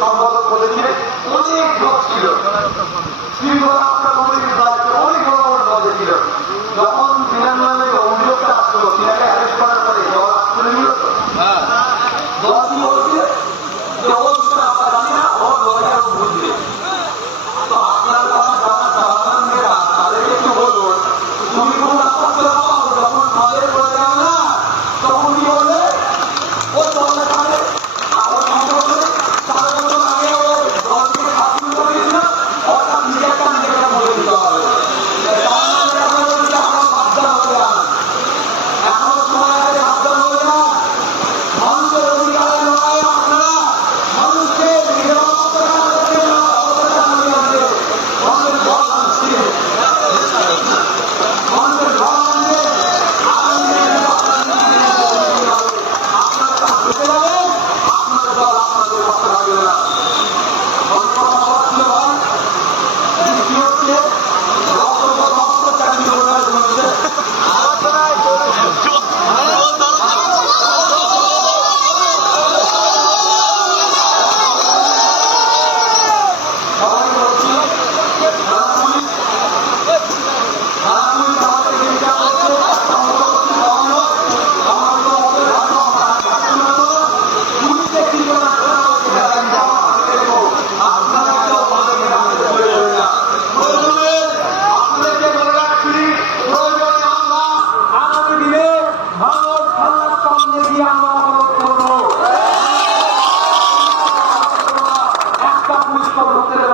সম্পদ করেছে অনেক লোক ছিল। শিল্প আত্মহত্যার